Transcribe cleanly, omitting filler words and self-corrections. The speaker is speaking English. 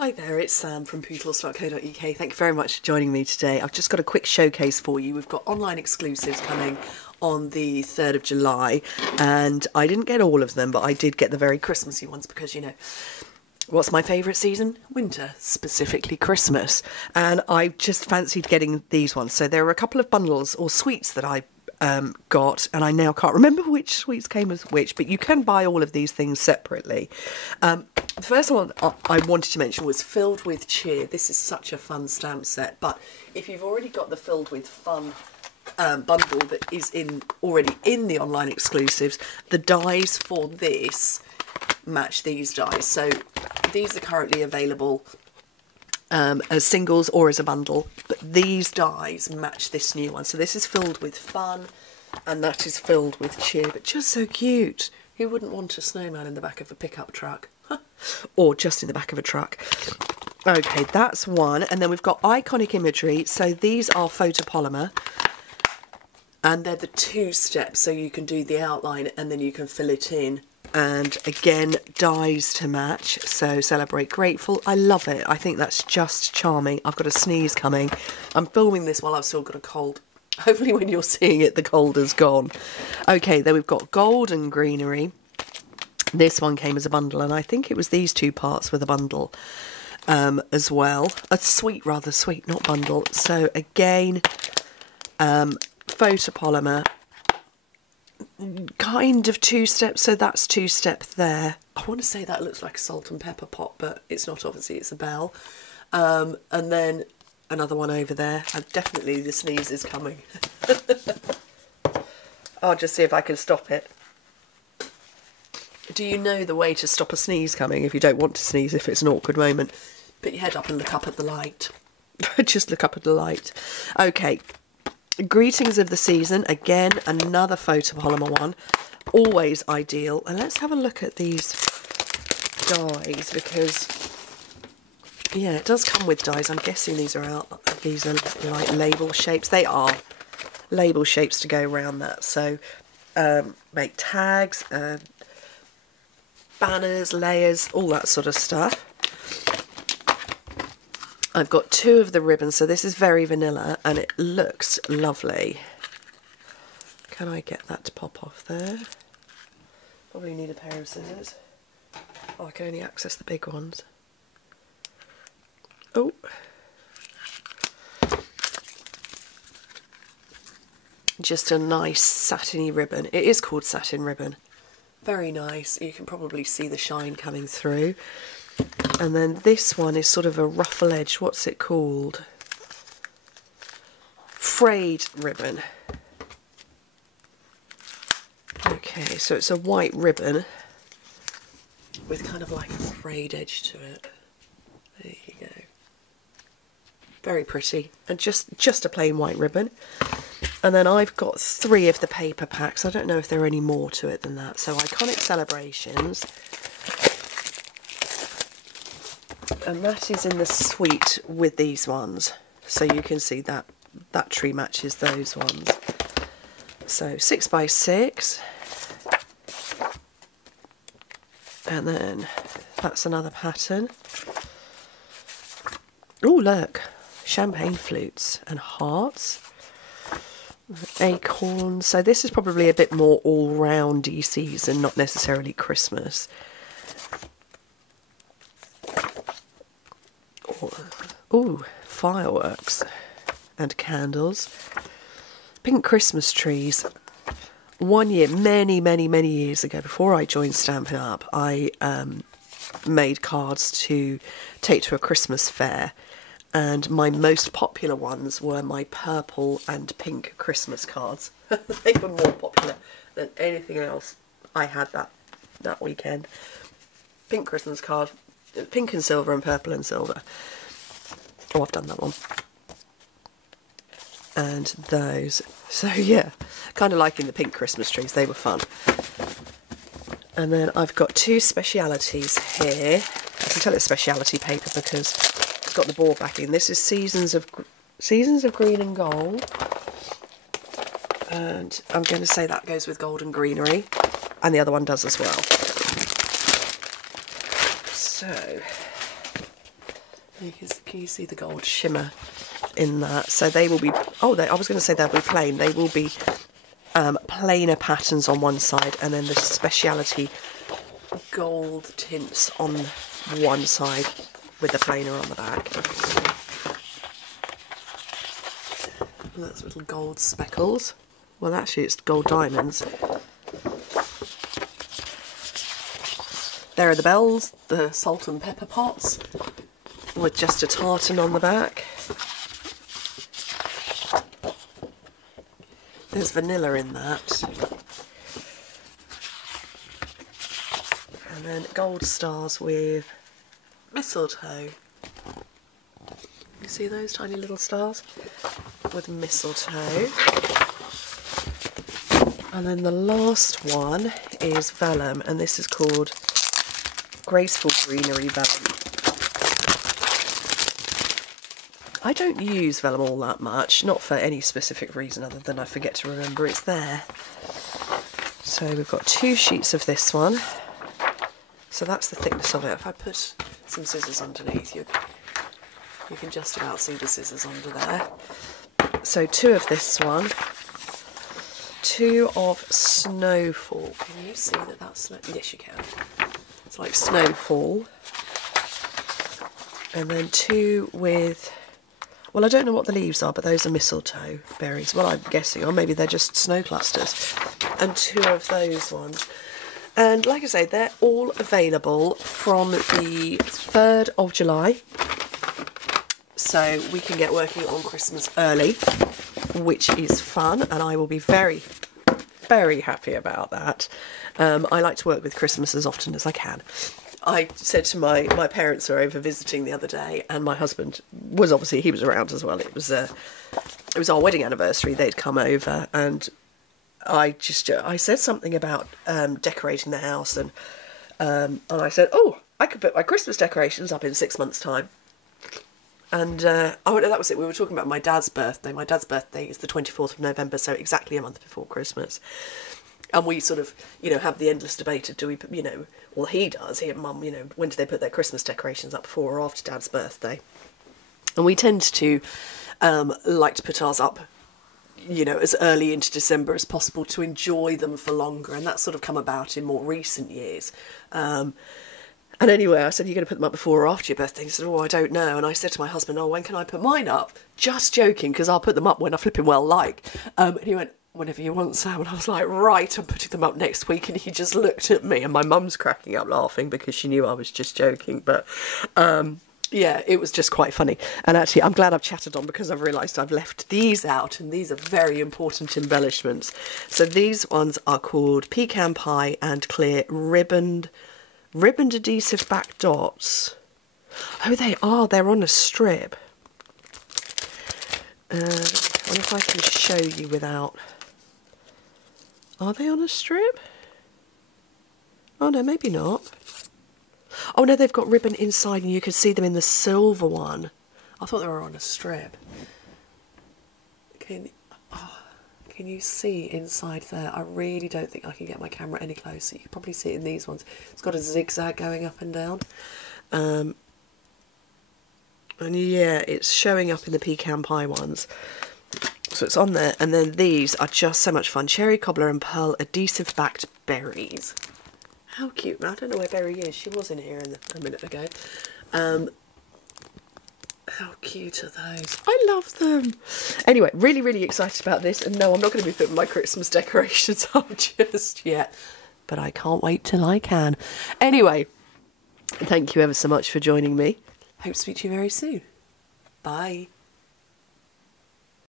Hi there, it's Sam from Pootles.co.uk. Thank you very much for joining me today. I've just got a quick showcase for you. We've got online exclusives coming on the 3rd of July, and I didn't get all of them, but I did get the very Christmassy ones because, you know, what's my favourite season? Winter, specifically Christmas. And I just fancied getting these ones. So there were a couple of bundles or sweets that I got, and I now can't remember which sweets came as which, but you can buy all of these things separately. The first one I wanted to mention was Filled with Cheer. This is such a fun stamp set, but if you've already got the Filled with Fun bundle that is already in the online exclusives, the dies for this match these dies. So these are currently available as singles or as a bundle, but these dies match this new one. So this is Filled with Fun and that is Filled with Cheer, but just so cute. Who wouldn't want a snowman in the back of a pickup truck? Or just in the back of a truck. Okay, that's one. And then we've got Iconic Imagery. So these are photopolymer and they're the 2 steps, so you can do the outline and then you can fill it in. And again, dies to match, so Celebrate Grateful. I love it. I think that's just charming. I've got a sneeze coming. I'm filming this while I've still got a cold. Hopefully when you're seeing it, the cold is gone. Okay, then we've got Golden Greenery. This one came as a bundle, and I think it was these 2 parts with a bundle as well. A sweet, rather sweet, not bundle. So again, photopolymer. Kind of 2 steps, so that's 2 step there. I want to say that looks like a salt and pepper pot, but it's not, obviously, it's a bell. And then another one over there. Definitely the sneeze is coming. I'll just see if I can stop it. Do you know the way to stop a sneeze coming if you don't want to sneeze, if it's an awkward moment? Put your head up and look up at the light. Just look up at the light. Okay. Greetings of the Season, again, another photopolymer one, always ideal. And let's have a look at these dies, because, yeah, it does come with dies. I'm guessing these are like label shapes. They are label shapes to go around that. So make tags, banners, layers, all that sort of stuff. I've got 2 of the ribbons, so this is very vanilla and it looks lovely. Can I get that to pop off there? Probably need a pair of scissors. Oh, I can only access the big ones. Oh. Just a nice satiny ribbon. It is called satin ribbon. Very nice. You can probably see the shine coming through. And then this one is sort of a ruffle edge. What's it called? Frayed ribbon. Okay, so it's a white ribbon with kind of like a frayed edge to it. There you go. Very pretty. And just a plain white ribbon. And then I've got 3 of the paper packs. I don't know if there are any more to it than that. So Iconic Celebrations. And that is in the suite with these ones. So you can see that tree matches those ones. So 6 by 6. And then that's another pattern. Oh, look. Champagne flutes and hearts. Acorns. So this is probably a bit more all-roundy season, not necessarily Christmas. Oh, fireworks and candles. Pink Christmas trees. One year, many years ago, before I joined Stampin' Up, I made cards to take to a Christmas fair, and my most popular ones were my purple and pink Christmas cards. They were more popular than anything else I had that weekend. Pink Christmas card, pink and silver and purple and silver. Oh, I've done that one. And those. So yeah, kind of liking the pink Christmas trees. They were fun. And then I've got 2 Specialities here. I can tell it's speciality paper because it's got the board backing. This is Seasons of Green and Gold. And I'm going to say that goes with Golden Greenery. And the other one does as well. So Can you see the gold shimmer in that? So they will be, oh, I was going to say they'll be plain. They will be plainer patterns on one side, and then the speciality gold tints on one side with the plainer on the back. And that's little gold speckles. Well, actually it's gold diamonds. There are the bells, the salt and pepper pots, with just a tartan on the back. There's vanilla in that. And then gold stars with mistletoe. You see those tiny little stars? With mistletoe. And then the last one is vellum, and this is called Graceful Greenery Vellum. I don't use vellum all that much, not for any specific reason other than I forget to remember it's there. So we've got 2 sheets of this one. So that's the thickness of it. If I put some scissors underneath, you can just about see the scissors under there. So 2 of this one. 2 of Snowfall. Can you see that that's snow? Yes, you can. It's like Snowfall. And then 2 with, well, I don't know what the leaves are, but those are mistletoe berries. Well, I'm guessing, or maybe they're just snow clusters. And 2 of those ones. And like I say, they're all available from the 3rd of July. So we can get working on Christmas early, which is fun, and I will be very, very happy about that. I like to work with Christmas as often as I can. I said to my parents who were over visiting the other day, and my husband was obviously, he was around as well. It was our wedding anniversary. They'd come over, and I said something about decorating the house, and I said, oh, I could put my Christmas decorations up in 6 months' time. And oh no, that was it. We were talking about my dad's birthday. My dad's birthday is the 24th of November, so exactly a month before Christmas. And we sort of, have the endless debate of do we, well, he does. He and Mum, when do they put their Christmas decorations up, before or after Dad's birthday? And we tend to like to put ours up, as early into December as possible to enjoy them for longer. And that's sort of come about in more recent years. And anyway, I said, are you going to put them up before or after your birthday? He said, oh, I don't know. And I said to my husband, oh, when can I put mine up? Just joking, because I'll put them up when I flipping well like. And he went, whenever you want, Sam. And I was like, right, I'm putting them up next week. And he just looked at me, and my mum's cracking up laughing because she knew I was just joking. But yeah, it was just quite funny. And actually, I'm glad I've chatted on, because I've realised I've left these out, and these are very important embellishments. So these ones are called Pecan Pie and Clear Ribboned adhesive back dots. Oh, they are. They're on a strip. I wonder if I can show you without... Are they on a strip? Oh, no, maybe not. Oh, no, they've got ribbon inside, and you can see them in the silver one. I thought they were on a strip. Can you see inside there? I really don't think I can get my camera any closer. You can probably see it in these ones. It's got a zigzag going up and down. And yeah, it's showing up in the pecan pie ones. So it's on there. And then these are just so much fun. Cherry cobbler and pearl adhesive backed berries. How cute. I don't know where Berry is. She was in here a minute ago. How cute are those? I love them. Anyway, really, really excited about this. And no, I'm not going to be putting my Christmas decorations up just yet. But I can't wait till I can. Anyway, thank you ever so much for joining me. Hope to speak to you very soon. Bye.